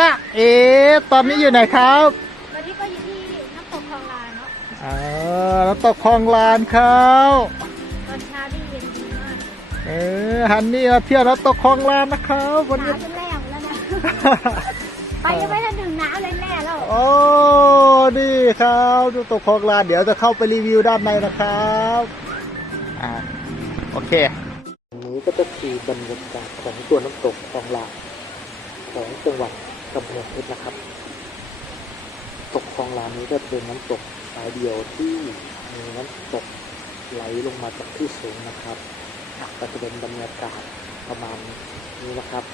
จ๊ะเอ๋ตอนนี้อยู่ไหนครับวันนี้ก็อยู่ที่น้ำตกคลองลานเนาะเออแล้วตกคลองลานครับตอนเช้าได้เย็นดีมากเออฮันนี่มาเที่ยวแล้วตกคลองลานนะครับวันหนี้นาวจนแรงแล้วนะไปยังไม่ทันถึงหนาวเลยแน่แล้วโอ้นี่ครับดูตกคลองลานเดี๋ยวจะเข้าไปรีวิวด้านในนะครับอ่าโอเคอันนี้ก็จะคือบรรยากาศของตัวน้ำตกคลองลานของจังหวัด กำแพงเพชรนะครับ ตกคลองลานนี้ก็เป็นน้ำตกสายเดียวที่มีน้ำตกไหลลงมาจากที่สูงนะครับก็จะเป็นบรรยากาศประมาณนี้นะครับ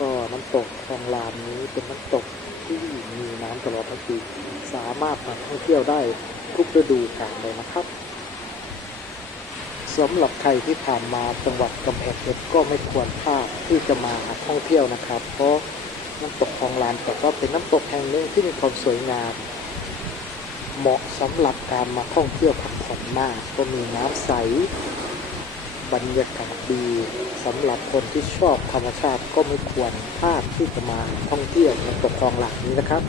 ก็น้ำตกคลองลานนี้เป็นน้ำตกที่มีน้ำตลอดทั้งปีสามารถมาท่องเที่ยวได้ทุกฤดูกาลเลยนะครับสำหรับใครที่ผ่านมาจังหวัดกำแพงเพชรก็ไม่ควรพลาดที่จะมาท่องเที่ยวนะครับ เพราะ น้ำตกคลองลานแต่ก็เป็นน้ำตกแห่งหนึ่งที่มีความสวยงาม เหมาะสำหรับการมาท่องเที่ยวพักผ่อนมาก ก็มีน้ำใส บรรยากาศดีสำหรับคนที่ชอบธรรมชาติก็ไม่ควรพลาดที่จะมาท่องเที่ยวน้ำตกคลองหลักนี้นะครับ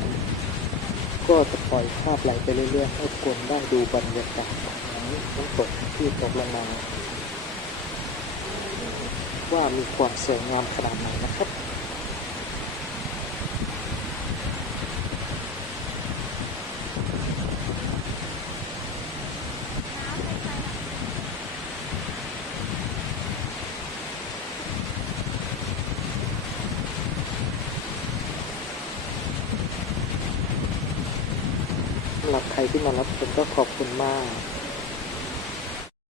ก็จะปล่อยภาพไหลไปเรื่อยๆให้คนได้ดูบรรยากาศของน้ำตกที่ตกลงมาว่ามีความสวยงามขนาดไหนนะครับ สำหรับใครที่มารับชมก็ขอบคุณมาก